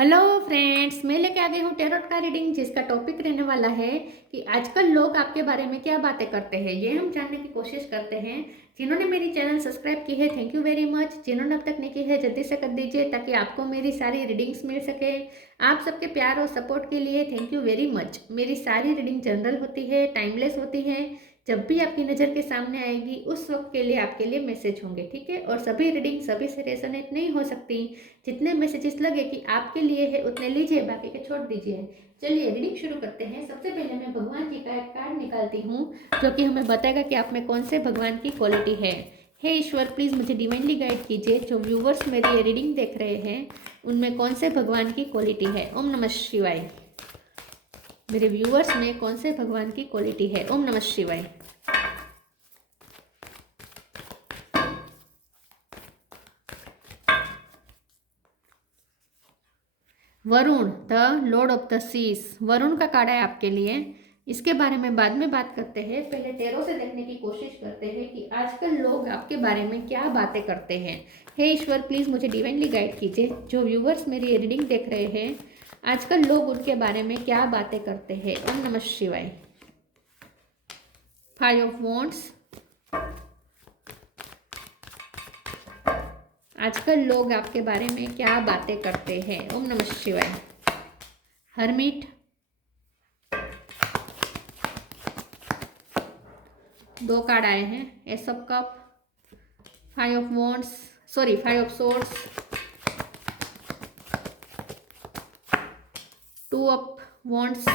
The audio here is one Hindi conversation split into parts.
हेलो फ्रेंड्स, मैं लेके आ गई हूँ टेरोट का रीडिंग, जिसका टॉपिक रहने वाला है कि आजकल लोग आपके बारे में क्या बातें करते हैं। ये हम जानने की कोशिश करते हैं। जिन्होंने मेरी चैनल सब्सक्राइब की है, थैंक यू वेरी मच। जिन्होंने अब तक नहीं की है, जल्दी से कर दीजिए ताकि आपको मेरी सारी रीडिंग्स मिल सके। आप सबके प्यार और सपोर्ट के लिए थैंक यू वेरी मच। मेरी सारी रीडिंग जनरल होती है, टाइमलेस होती है। जब भी आपकी नज़र के सामने आएगी उस वक्त के लिए आपके लिए मैसेज होंगे, ठीक है। और सभी रीडिंग सभी से रेजोनेट नहीं हो सकती। जितने मैसेजेस लगे कि आपके लिए है उतने लीजिए, बाकी के छोड़ दीजिए। चलिए रीडिंग शुरू करते हैं। सबसे पहले मैं भगवान जी का एक कार्ड निकालती हूँ, जो कि हमें बताएगा कि आप में कौन से भगवान की क्वालिटी है। हे ईश्वर, प्लीज़ मुझे डिवाइनली गाइड कीजिए। जो व्यूवर्स मेरी ये रीडिंग देख रहे हैं उनमें कौन से भगवान की क्वालिटी है। ओम नमः शिवाय। मेरे व्यूवर्स में कौन से भगवान की क्वालिटी है। ओम नमः शिवाय। Varun, the lord of the seas. Varun का कार्ड है आपके लिए। इसके बारे में बाद में बात करते हैं। पहले टैरो से देखने की कोशिश करते हैं कि आजकल लोग आपके बारे में क्या बातें करते हैं। हे ईश्वर, प्लीज़ मुझे डिवाइनली गाइड कीजिए। जो व्यूवर्स मेरी रीडिंग देख रहे हैं आजकल लोग उनके बारे में क्या बातें करते हैं। ओम नमः शिवाय। 5 ऑफ वॉन्ड्स। आजकल लोग आपके बारे में क्या बातें करते हैं। ओम नमः शिवाय। हर्मिट। 2 कार्ड आए हैं। S of cup, 5 of wands, sorry 5 of swords, 2 of wands,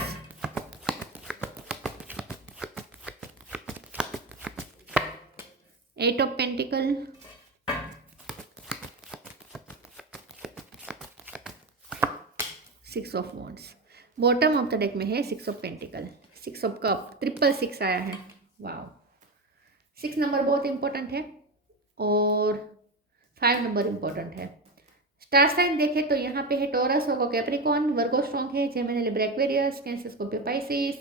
8 of pentacle, 6 of wands. Bottom of the deck में है 6 ऑफ पेंटिकल, 6 ऑफ कप, 666 आया है। वाह, 6 नंबर बहुत इंपॉर्टेंट है और 5 नंबर इंपॉर्टेंट है। स्टार साइन देखे तो यहाँ पे है टॉरस, वर्गो, कैप्रिकॉर्न। वर्गो स्ट्रॉन्ग है, Gemini, Libra, Aquarius, cancer, Scorpio, Pisces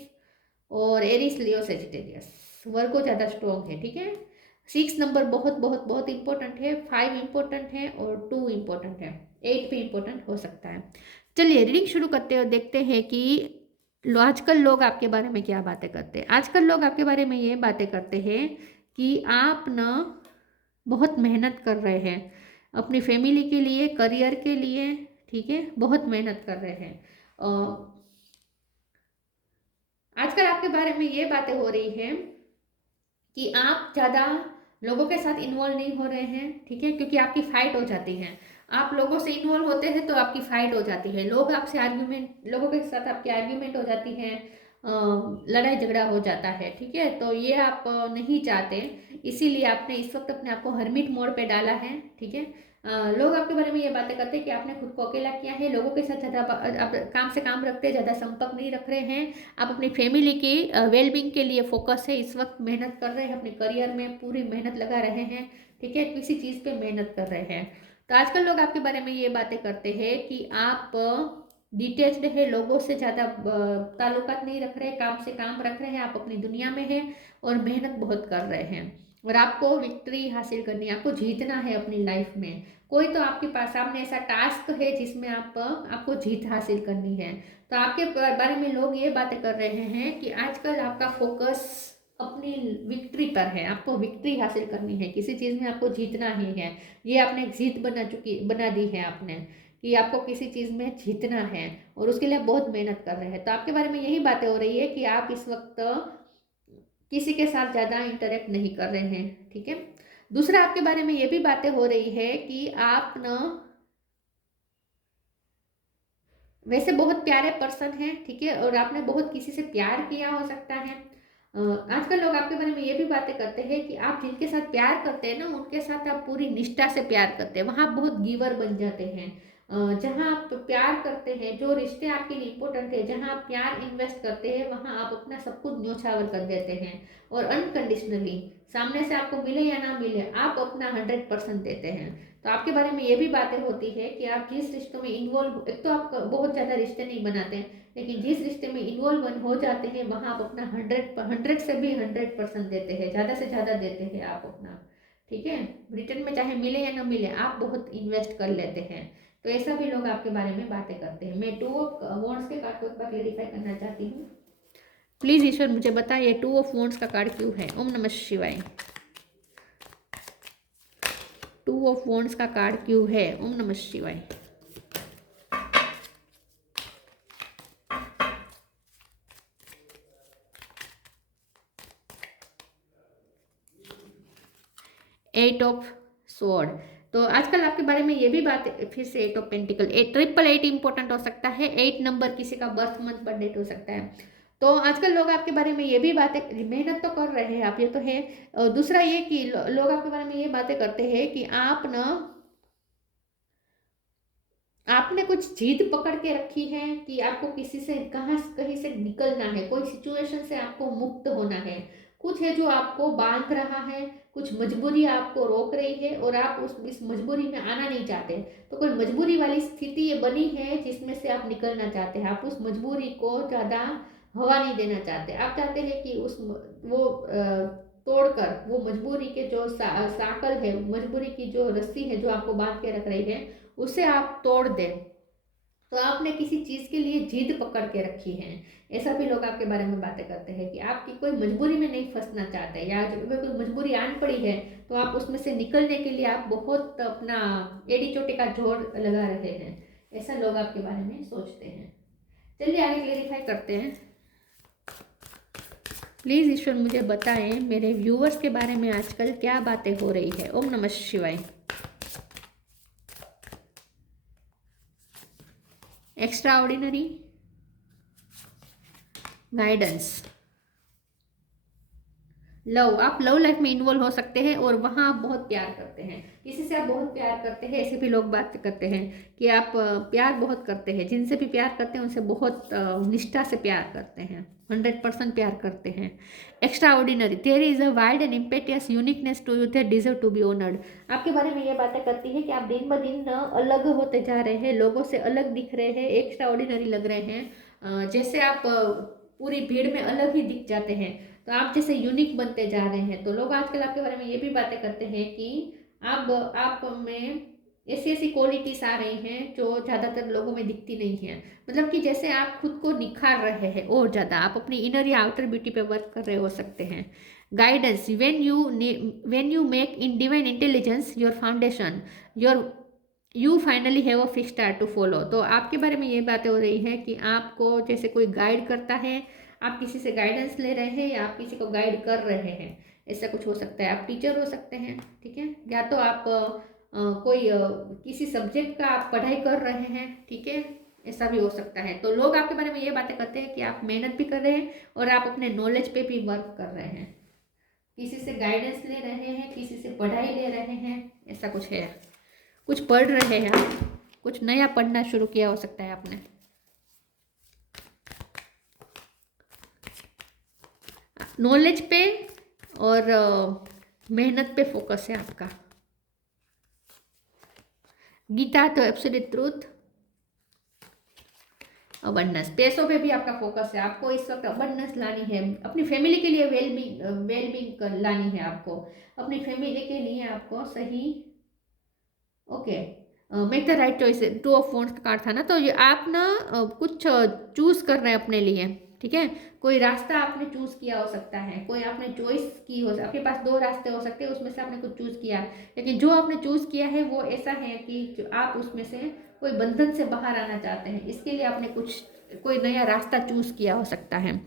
और एरीज, लियो, सेजिटेरियस। वर्गो ज़्यादा स्ट्रॉन्ग है, ठीक है। 6 नंबर बहुत बहुत बहुत इंपॉर्टेंट है, 5 इंपॉर्टेंट है और 2 इंपॉर्टेंट है, 8 भी इंपॉर्टेंट हो सकता है। चलिए रीडिंग शुरू करते हैं और देखते हैं कि आजकल लोग आपके बारे में क्या बातें करते हैं। आजकल लोग आपके बारे में ये बातें करते हैं कि आप ना बहुत मेहनत कर रहे हैं अपनी फैमिली के लिए, करियर के लिए, ठीक है। बहुत मेहनत कर रहे हैं। आजकल आपके बारे में ये बातें हो रही है कि आप ज़्यादा लोगों के साथ इन्वॉल्व नहीं हो रहे हैं, ठीक है, क्योंकि आपकी फाइट हो जाती है। आप लोगों से इन्वॉल्व होते हैं तो आपकी फाइट हो जाती है। लोग आपसे आर्ग्यूमेंट, लोगों के साथ आपकी आर्ग्यूमेंट हो जाती है, लड़ाई झगड़ा हो जाता है, ठीक है। तो ये आप नहीं चाहते, इसीलिए आपने इस वक्त अपने आप को हर्मिट मोड पे डाला है, ठीक है। लोग आपके बारे में ये बातें करते हैं कि आपने खुद को अकेला किया है, लोगों के साथ ज़्यादा आप काम से काम रखते हैं, ज़्यादा संपर्क नहीं रख रहे हैं। आप अपनी फैमिली की वेलबींग के लिए फोकस है, इस वक्त मेहनत कर रहे हैं, अपने करियर में पूरी मेहनत लगा रहे हैं, ठीक है। किसी चीज़ पे मेहनत कर रहे हैं। तो आजकल लोग आपके बारे में ये बातें करते हैं कि आप डिटेच्ड है, लोगों से ज़्यादा ताल्लुकात नहीं रख रहे, काम से काम रख रहे हैं, आप अपनी दुनिया में हैं और मेहनत बहुत कर रहे हैं। और आपको विक्ट्री हासिल करनी है, आपको जीतना है अपनी लाइफ में। कोई तो आपके पास सामने ऐसा टास्क है जिसमें आपको जीत हासिल करनी है। तो आपके बारे में लोग ये बातें कर रहे हैं कि आजकल आपका फोकस अपनी विक्ट्री पर है, आपको विक्ट्री हासिल करनी है, किसी चीज़ में आपको जीतना ही है। ये आपने एक जीत बना दी है आपने, कि आपको किसी चीज़ में जीतना है और उसके लिए आप बहुत मेहनत कर रहे हैं। तो आपके बारे में यही बातें हो रही है कि आप इस वक्त किसी के साथ ज़्यादा इंटरेक्ट नहीं कर रहे हैं, ठीक है। दूसरा, आपके बारे में ये भी बातें हो रही है कि आप न वैसे बहुत प्यारे पर्सन हैं, ठीक है, और आपने बहुत किसी से प्यार किया हो सकता है। आजकल लोग आपके बारे में ये भी बातें करते हैं कि आप जिनके साथ प्यार करते हैं ना उनके साथ आप पूरी निष्ठा से प्यार करते हैं, वहाँ आप बहुत गिवर बन जाते हैं। जहाँ आप प्यार करते हैं, जो रिश्ते आपके लिए इम्पोर्टेंट है, जहाँ आप प्यार इन्वेस्ट करते हैं वहाँ आप अपना सब कुछ न्योछावर कर देते हैं और अनकंडीशनली, सामने से आपको मिले या ना मिले, आप अपना 100% देते हैं। तो आपके बारे में ये भी बातें होती है कि आप जिस रिश्तों में इन्वॉल्व, एक तो आप बहुत ज़्यादा रिश्ते नहीं बनाते हैं, लेकिन जिस रिश्ते में इन्वॉल्व हो जाते हैं वहाँ आप अपना 100 से भी 100% देते हैं, ज़्यादा से ज़्यादा देते हैं आप अपना, ठीक है। रिटर्न में चाहे मिले या ना मिले आप बहुत इन्वेस्ट कर लेते हैं। तो ऐसा भी लोग आपके बारे में बातें करते हैं। मैं 2 ऑफ वॉन्ड्स के कार्ड को एक बार क्लेरिफाई करना चाहती हूँ। प्लीज ईश्वर मुझे बताइए 2 ऑफ वॉन्ड्स का कार्ड क्यों है। ओम नमः शिवाय। 2 ऑफ वॉन्ड्स का कार्ड क्यों है। ओम नमः शिवाय। Eight of sword. तो आजकल आपके बारे में ये भी बात, फिर से 8 ऑफ पेंटिकल, 888 इंपॉर्टेंट हो सकता है। 8 नंबर किसी का बर्थ मंथ बर्थ डेट हो सकता है। तो आजकल लोग आपके बारे में ये भी बातें, मेहनत तो कर रहे हैं आप, ये तो है। और दूसरा ये कि लोग आपके बारे में ये बातें करते हैं कि आप ना, आपने कुछ जिद पकड़ के रखी है कि आपको किसी से कहीं से निकलना है, कोई सिचुएशन से आपको मुक्त होना है। कुछ है जो आपको बांध रहा है, कुछ मजबूरी आपको रोक रही है और आप इस मजबूरी में आना नहीं चाहते। तो कोई मजबूरी वाली स्थिति ये बनी है जिसमें से आप निकलना चाहते हैं। आप उस मजबूरी को ज़्यादा हवा नहीं देना चाहते। आप चाहते हैं कि वो तोड़कर, वो मजबूरी के जो साकल है, मजबूरी की जो रस्सी है जो आपको बांध के रख रही है, उसे आप तोड़ दें। तो आपने किसी चीज़ के लिए जिद पकड़ के रखी है। ऐसा भी लोग आपके बारे में बातें करते हैं कि आपकी कोई मजबूरी में नहीं फंसना चाहते, या अगर कोई मजबूरी आन पड़ी है तो आप उसमें से निकलने के लिए आप बहुत अपना एड़ी चोटी का जोर लगा रहे हैं। ऐसा लोग आपके बारे में सोचते हैं। चलिए आगे क्लेरिफाई करते हैं। प्लीज़ ईश्वर मुझे बताएं मेरे व्यूअर्स के बारे में आजकल क्या बातें हो रही है। ओम नमः शिवाय। Extra ordinary, guidance, love. आप लव लाइफ में इन्वॉल्व हो सकते हैं और वहाँ आप बहुत प्यार करते हैं, किसी से आप बहुत प्यार करते हैं। ऐसे भी लोग बात करते हैं कि आप प्यार बहुत करते हैं, जिनसे भी प्यार करते हैं उनसे बहुत निष्ठा से प्यार करते हैं, 100% प्यार करते हैं। Extraordinary, there is a wild and impetuous uniqueness to you that deserve to be honoured. आपके बारे में ये बातें करती है कि आप दिन ब दिन अलग होते जा रहे हैं, लोगों से अलग दिख रहे हैं, एक्स्ट्रा ऑर्डिनरी लग रहे हैं। जैसे आप पूरी भीड़ में अलग ही दिख जाते हैं, तो आप जैसे यूनिक बनते जा रहे हैं। तो लोग आजकल आपके बारे में ये भी बातें करते हैं कि आप में ऐसी ऐसी क्वालिटीज आ रही हैं जो ज़्यादातर लोगों में दिखती नहीं है। मतलब कि जैसे आप खुद को निखार रहे हैं और ज़्यादा, आप अपनी इनर या आउटर ब्यूटी पे वर्क कर रहे हो सकते हैं। Guidance, when you make in divine intelligence your foundation, your you finally have a fix star to follow. तो आपके बारे में ये बातें हो रही है कि आपको जैसे कोई गाइड करता है, आप किसी से गाइडेंस ले रहे हैं या आप किसी को गाइड कर रहे हैं, ऐसा कुछ हो सकता है। आप टीचर हो सकते हैं, ठीक है, या तो आप कोई किसी सब्जेक्ट का आप पढ़ाई कर रहे हैं, ठीक है, ऐसा भी हो सकता है। तो लोग आपके बारे में ये बातें करते हैं कि आप मेहनत भी कर रहे हैं और आप अपने नॉलेज पे भी वर्क कर रहे हैं, किसी से गाइडेंस ले रहे हैं, किसी से पढ़ाई ले रहे हैं, ऐसा कुछ है। कुछ पढ़ रहे हैं आप, कुछ नया पढ़ना शुरू किया हो सकता है आपने। नॉलेज पे और मेहनत पे फोकस है आपका। गीता तो एब्सोल्यूट ट्रूथ, अबंडेंस, पैसों पे भी आपका फोकस है। आपको इस वक्त अबंडेंस लानी है, अपनी फैमिली के लिए वेलबींग लानी है आपको, अपनी फैमिली के लिए आपको सही। Okay, make the right choice. 2 of wands का कार्ड था ना, तो ये आप ना कुछ चूज कर रहे हैं अपने लिए, ठीक है। कोई रास्ता आपने चूज किया हो सकता है, कोई आपने चॉइस की हो, आपके पास 2 रास्ते हो सकते हैं, उसमें से आपने कुछ चूज किया, लेकिन जो आपने चूज किया है वो ऐसा है कि आप उसमें से कोई बंधन से बाहर आना चाहते हैं। इसके लिए आपने कोई नया रास्ता चूज किया हो सकता है।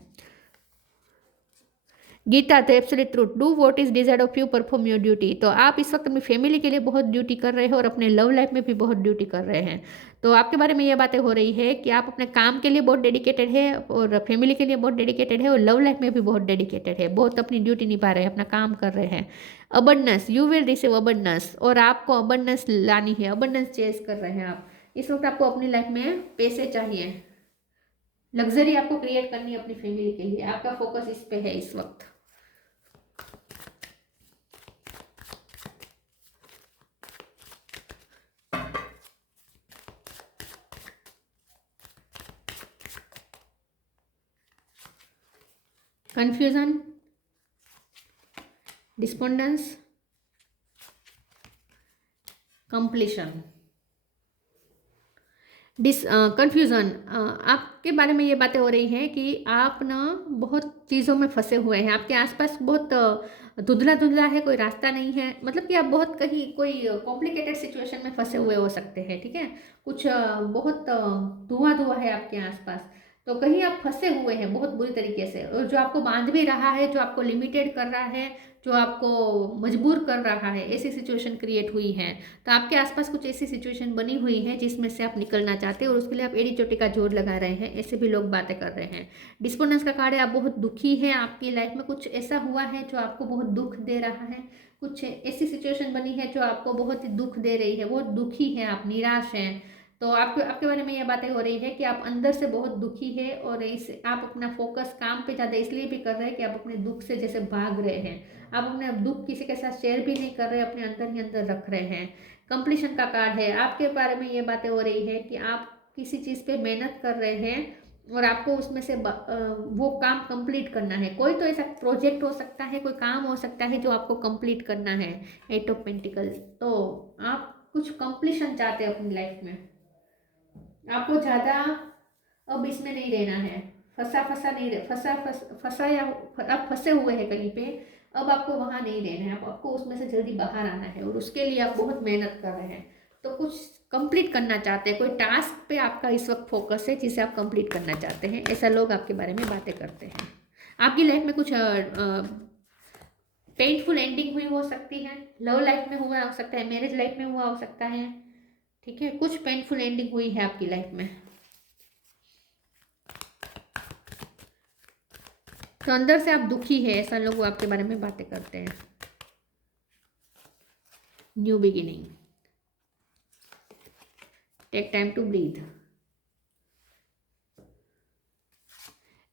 गीता तो absolute truth, do what is desired of you, perform your duty. तो आप इस वक्त अपनी फैमिली के लिए बहुत ड्यूटी कर रहे हैं और अपने लव लाइफ में भी बहुत ड्यूटी कर रहे हैं। तो आपके बारे में ये बातें हो रही है कि आप अपने काम के लिए बहुत डेडिकेटेड है और फैमिली के लिए बहुत डेडिकेटेड है और लव लाइफ में भी बहुत डेडिकेटेड है, बहुत अपनी ड्यूटी निभा रहे हैं, अपना काम कर रहे हैं। Abundance, you will receive abundance, और आपको अबंडेंस लानी है, अबंडेंस चेज कर रहे हैं आप। इस वक्त आपको अपनी लाइफ में पैसे चाहिए, लग्जरी आपको क्रिएट करनी है अपनी फैमिली के लिए, आपका फोकस इस पे है इस वक्त। confusion, despondence, completion। कंफ्यूज़न, आपके बारे में ये बातें हो रही हैं कि आप ना बहुत चीज़ों में फंसे हुए हैं, आपके आसपास बहुत धुंधला धुंधला है, कोई रास्ता नहीं है, मतलब कि आप बहुत कहीं कोई कॉम्प्लिकेटेड सिचुएशन में फंसे हुए हो सकते हैं, ठीक है। कुछ बहुत धुआं धुआं है आपके आसपास, तो कहीं आप फंसे हुए हैं बहुत बुरी तरीके से, और जो आपको बांध भी रहा है, जो आपको लिमिटेड कर रहा है, जो आपको मजबूर कर रहा है, ऐसी सिचुएशन क्रिएट हुई है। तो आपके आसपास कुछ ऐसी सिचुएशन बनी हुई है जिसमें से आप निकलना चाहते हैं, और उसके लिए आप एड़ी चोटी का जोर लगा रहे हैं, ऐसे भी लोग बातें कर रहे हैं। डिस्पोनेंस का कार्ड है, आप बहुत दुखी हैं, आपकी लाइफ में कुछ ऐसा हुआ है जो आपको बहुत दुख दे रहा है, कुछ ऐसी सिचुएशन बनी है जो आपको बहुत ही दुख दे रही है, बहुत दुखी हैं आप, निराश हैं। तो आपके आपके बारे में ये बातें हो रही है कि आप अंदर से बहुत दुखी है, और इस आप अपना फोकस काम पे ज़्यादा इसलिए भी कर रहे हैं कि आप अपने दुख से जैसे भाग रहे हैं, आप अपने दुख किसी के साथ शेयर भी नहीं कर रहे, अपने अंदर ही अंदर रख रहे हैं। कंप्लीशन का कार्ड है, आपके बारे में ये बातें हो रही है कि आप किसी चीज़ पे मेहनत कर रहे हैं, और आपको उसमें से वो काम कंप्लीट करना है। कोई तो ऐसा प्रोजेक्ट हो सकता है, कोई काम हो सकता है जो आपको कंप्लीट करना है। एट ऑफ पेंटिकल, तो आप कुछ कंप्लीशन चाहते हैं अपनी लाइफ में, आपको ज़्यादा अब इसमें नहीं रहना है, फंसा फंसा नहीं रह फंसा फंसा या आप फंसे हुए हैं कहीं पे, अब आपको वहाँ नहीं रहना है, आपको उसमें से जल्दी बाहर आना है, और उसके लिए आप बहुत मेहनत कर रहे हैं। तो कुछ कंप्लीट करना चाहते हैं, कोई टास्क पे आपका इस वक्त फोकस है जिसे आप कंप्लीट करना चाहते हैं, ऐसा लोग आपके बारे में बातें करते हैं। आपकी लाइफ में कुछ पेनफुल एंडिंग हुई हो सकती है, लव लाइफ में हुआ हो सकता है, मैरिज लाइफ में हुआ हो सकता है, ठीक है, कुछ पेनफुल एंडिंग हुई है आपकी लाइफ में। तो अंदर से आप दुखी है, ऐसा लोग आपके बारे में बातें करते हैं। New beginning, take time to breathe,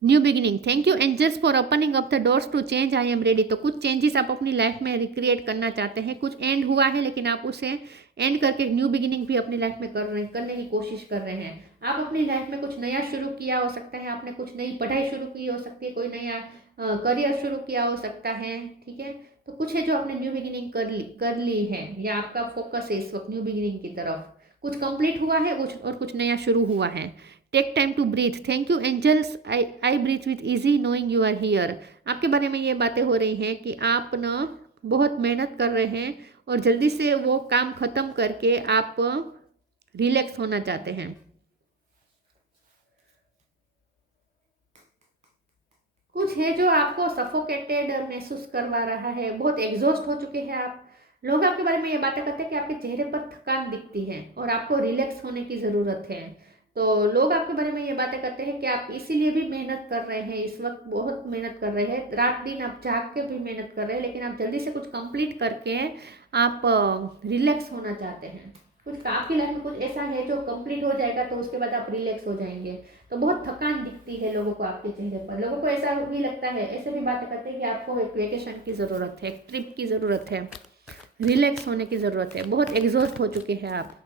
new beginning, thank you angels for opening up the doors to change, I am ready. तो कुछ चेंजेस आप अपनी लाइफ में रिक्रिएट करना चाहते हैं, कुछ एंड हुआ है लेकिन आप उसे एंड करके न्यू बिगिनिंग भी अपनी लाइफ में करने की कोशिश कर रहे हैं। आप अपनी लाइफ में कुछ नया शुरू किया हो सकता है, आपने कुछ नई पढ़ाई शुरू की हो सकती है, कोई नया करियर शुरू किया हो सकता है, ठीक है। तो कुछ है जो आपने न्यू बिगिनिंग कर ली है, या आपका फोकस है इस वक्त न्यू बिगिनिंग की तरफ, कुछ कंप्लीट हुआ है कुछ, और कुछ नया शुरू हुआ है। Take time to breathe, thank you angels, I breathe with easy knowing you are here. आपके बारे में ये बातें हो रही हैं कि आप ना बहुत मेहनत कर रहे हैं, और जल्दी से वो काम खत्म करके आप रिलैक्स होना चाहते हैं। कुछ है जो आपको सफोकेटेड महसूस करवा रहा है, बहुत एग्जॉस्ट हो चुके हैं आप। लोग आपके बारे में ये बातें करते हैं कि आपके चेहरे पर थकान दिखती है और आपको रिलैक्स होने की ज़रूरत है। तो लोग आपके बारे में ये बातें करते हैं कि आप इसीलिए भी मेहनत कर रहे हैं, इस वक्त बहुत मेहनत कर रहे हैं, रात दिन आप जाग के भी मेहनत कर रहे हैं, लेकिन आप जल्दी से कुछ कंप्लीट करके आप रिलैक्स होना चाहते हैं। कुछ आपकी लाइफ में कुछ ऐसा है जो कंप्लीट हो जाएगा तो उसके बाद आप रिलैक्स हो जाएंगे। तो बहुत थकान दिखती है लोगों को आपके चेहरे पर, लोगों को ऐसा भी लगता है, ऐसे भी बातें करते हैं कि आपको एक वेकेशन की ज़रूरत है, एक ट्रिप की ज़रूरत है, रिलैक्स होने की ज़रूरत है, बहुत एग्जॉस्ट हो चुके हैं आप।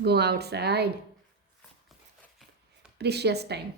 Go outside, precious time,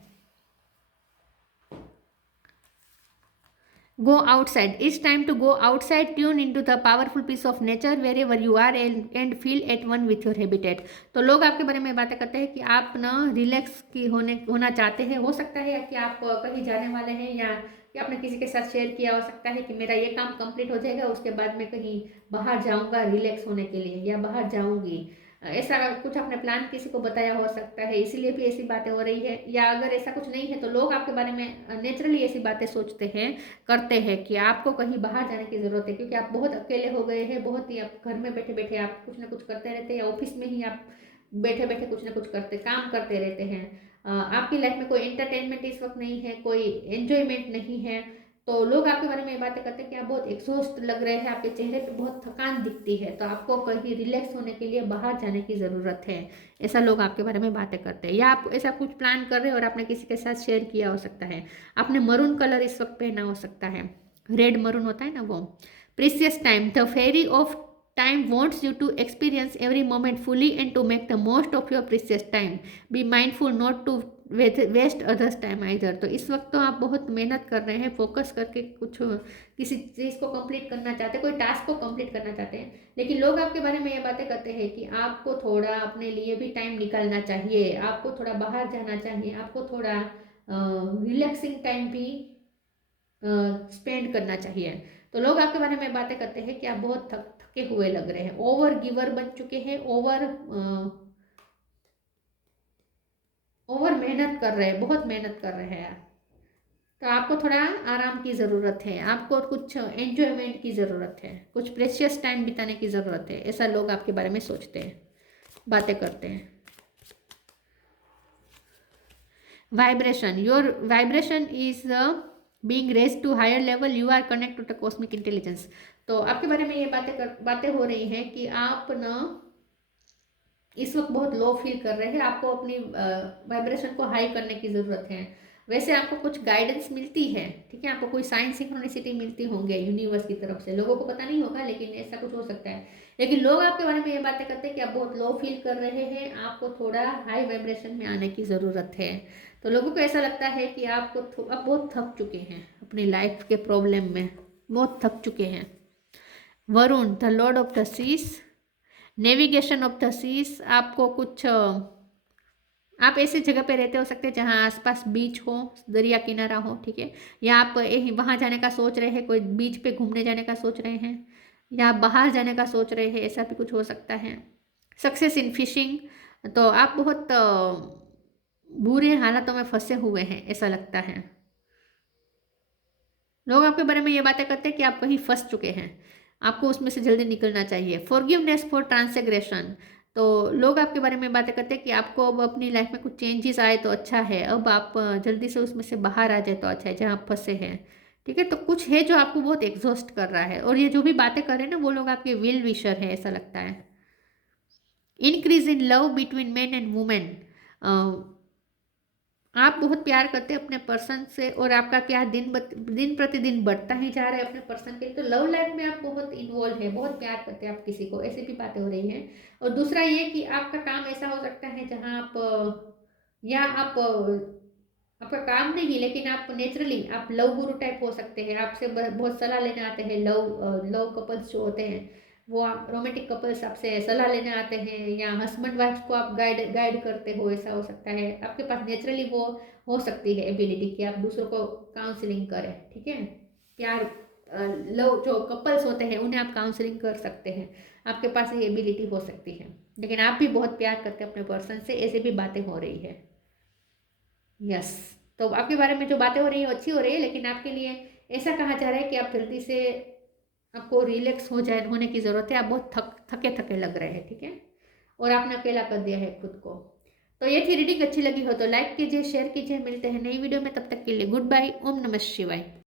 go outside, it's time to go outside, tune into the powerful piece of nature wherever you are, and feel at one with your habitat। तो लोग आपके बारे में बातें करते हैं कि आप ना रिलैक्स की होना चाहते हैं, हो सकता है कि आप कहीं जाने वाले हैं, या कि आपने किसी के साथ शेयर किया हो सकता है कि मेरा ये काम कंप्लीट हो जाएगा, उसके बाद मैं कहीं बाहर जाऊंगा रिलैक्स होने के लिए, या बाहर जाऊंगी, ऐसा कुछ आपने प्लान किसी को बताया हो सकता है, इसीलिए भी ऐसी बातें हो रही है। या अगर ऐसा कुछ नहीं है तो लोग आपके बारे में नेचुरली ऐसी बातें सोचते हैं, करते हैं कि आपको कहीं बाहर जाने की ज़रूरत है, क्योंकि आप बहुत अकेले हो गए हैं, बहुत ही आप घर में बैठे बैठे आप कुछ ना कुछ करते रहते हैं, या ऑफिस में ही आप बैठे बैठे कुछ ना कुछ काम करते रहते हैं। आपकी लाइफ में कोई एंटरटेनमेंट इस वक्त नहीं है, कोई एंजॉयमेंट नहीं है। तो लोग आपके बारे में बातें करते हैं कि आप बहुत एग्जॉस्ट लग रहे हैं, आपके चेहरे पे बहुत थकान दिखती है, तो आपको कहीं रिलैक्स होने के लिए बाहर जाने की ज़रूरत है, ऐसा लोग आपके बारे में बातें करते हैं। या आप ऐसा कुछ प्लान कर रहे हैं और आपने किसी के साथ शेयर किया हो सकता है, आपने मरून कलर इस वक्त पहना हो सकता है, रेड मरून होता है ना वो। Precious time, the fairy of Time wants you to experience every moment fully and to make the most of your precious time. Be mindful not to waste others time either. तो इस वक्त तो आप बहुत मेहनत कर रहे हैं, फोकस करके कुछ किसी चीज़ को कंप्लीट करना चाहते हैं, कोई टास्क को कंप्लीट करना चाहते हैं, लेकिन लोग आपके बारे में ये बातें करते हैं कि आपको थोड़ा अपने लिए भी टाइम निकालना चाहिए, आपको थोड़ा बाहर जाना चाहिए, आपको थोड़ा रिलैक्सिंग टाइम भी स्पेंड करना चाहिए। तो लोग आपके बारे में बातें करते हैं कि आप बहुत थके हुए लग रहे हैं, ओवर गिवर बन चुके हैं, ओवर मेहनत कर रहे हैं, बहुत मेहनत कर रहे हैं। तो आपको थोड़ा आराम की ज़रूरत है, आपको कुछ एंजॉयमेंट की ज़रूरत है, कुछ प्रेशियस टाइम बिताने की ज़रूरत है। ऐसा लोग आपके बारे में सोचते हैं, बातें करते हैं। Vibration, your vibration is being raise to higher level, you are connect to the cosmic intelligence. तो आपके बारे में ये बातें हो रही हैं कि आप ना इस वक्त बहुत लो फील कर रहे हैं, आपको अपनी वाइब्रेशन को हाई करने की ज़रूरत है। वैसे आपको कुछ गाइडेंस मिलती है, ठीक है, आपको कोई साइंस सिंक्रोनिसिटी मिलती होंगे यूनिवर्स की तरफ से, लोगों को पता नहीं होगा लेकिन ऐसा कुछ हो सकता है। लेकिन लोग आपके बारे में ये बातें करते हैं कि आप बहुत लो फील कर रहे हैं, आपको थोड़ा हाई वाइब्रेशन में आने की ज़रूरत है। तो लोगों को ऐसा लगता है कि आप बहुत थक चुके हैं अपनी लाइफ के प्रॉब्लम में, बहुत थक चुके हैं। Varun, the lord of the seas, navigation of the seas, आपको कुछ आप ऐसी जगह पे रहते हो सकते हैं जहाँ आसपास बीच हो, दरिया किनारा हो, ठीक है, या आप वहाँ जाने का सोच रहे हैं, कोई बीच पे घूमने जाने का सोच रहे हैं, या बाहर जाने का सोच रहे हैं, ऐसा भी कुछ हो सकता है। सक्सेस इन फिशिंग, तो आप बहुत बुरे हालातों में फंसे हुए हैं ऐसा लगता है। लोग आपके बारे में ये बातें करते हैं कि आप कहीं फंस चुके हैं, आपको उसमें से जल्दी निकलना चाहिए। फॉरगिवनेस फॉर ट्रांसग्रेशन, तो लोग आपके बारे में बातें करते हैं कि आपको अब अपनी लाइफ में कुछ चेंजेस आए तो अच्छा है, अब आप जल्दी से उसमें से बाहर आ जाए तो अच्छा है जहाँ आप फंसे हैं, ठीक है। तो कुछ है जो आपको बहुत एग्जॉस्ट कर रहा है, और ये जो भी बातें कर रहे हैं ना वो लोग आपके विल विशर है ऐसा लगता है। Increase in love between man and women, आप बहुत प्यार करते हैं अपने पर्सन से, और आपका प्यार दिन प्रतिदिन बढ़ता ही जा रहा है अपने पर्सन के लिए। तो लव लाइफ में आप बहुत इन्वॉल्व है, बहुत प्यार करते हैं आप किसी को, ऐसी भी बातें हो रही हैं। और दूसरा ये कि आपका काम ऐसा हो सकता है जहाँ आप या आप आपका काम नहीं लेकिन आप नेचुरली आप लव गुरु टाइप हो सकते हैं, आपसे बहुत सलाह लेने आते हैं लव कपल्स जो होते हैं, वो आप रोमांटिक कपल्स आपसे सलाह लेने आते हैं, या हस्बैंड वाइफ को आप गाइड करते हो, ऐसा हो सकता है। आपके पास नेचुरली वो हो सकती है एबिलिटी कि आप दूसरों को काउंसलिंग करें, ठीक है। प्यार लव जो कपल्स होते हैं उन्हें आप काउंसलिंग कर सकते हैं, आपके पास ये एबिलिटी हो सकती है। लेकिन आप भी बहुत प्यार करते हैं अपने पर्सन से, ऐसे भी बातें हो रही है। यस, तो आपके बारे में जो बातें हो रही है अच्छी हो रही है, लेकिन आपके लिए ऐसा कहा जा रहा है कि आप जल्दी से आपको रिलैक्स होने की ज़रूरत है, आप बहुत थके थके लग रहे हैं, ठीक है, और आपने अकेला कर दिया है खुद को। तो ये थी रीडिंग, अच्छी लगी हो तो लाइक कीजिए, शेयर कीजिए, मिलते हैं नई वीडियो में, तब तक के लिए गुड बाय, ओम नमः शिवाय।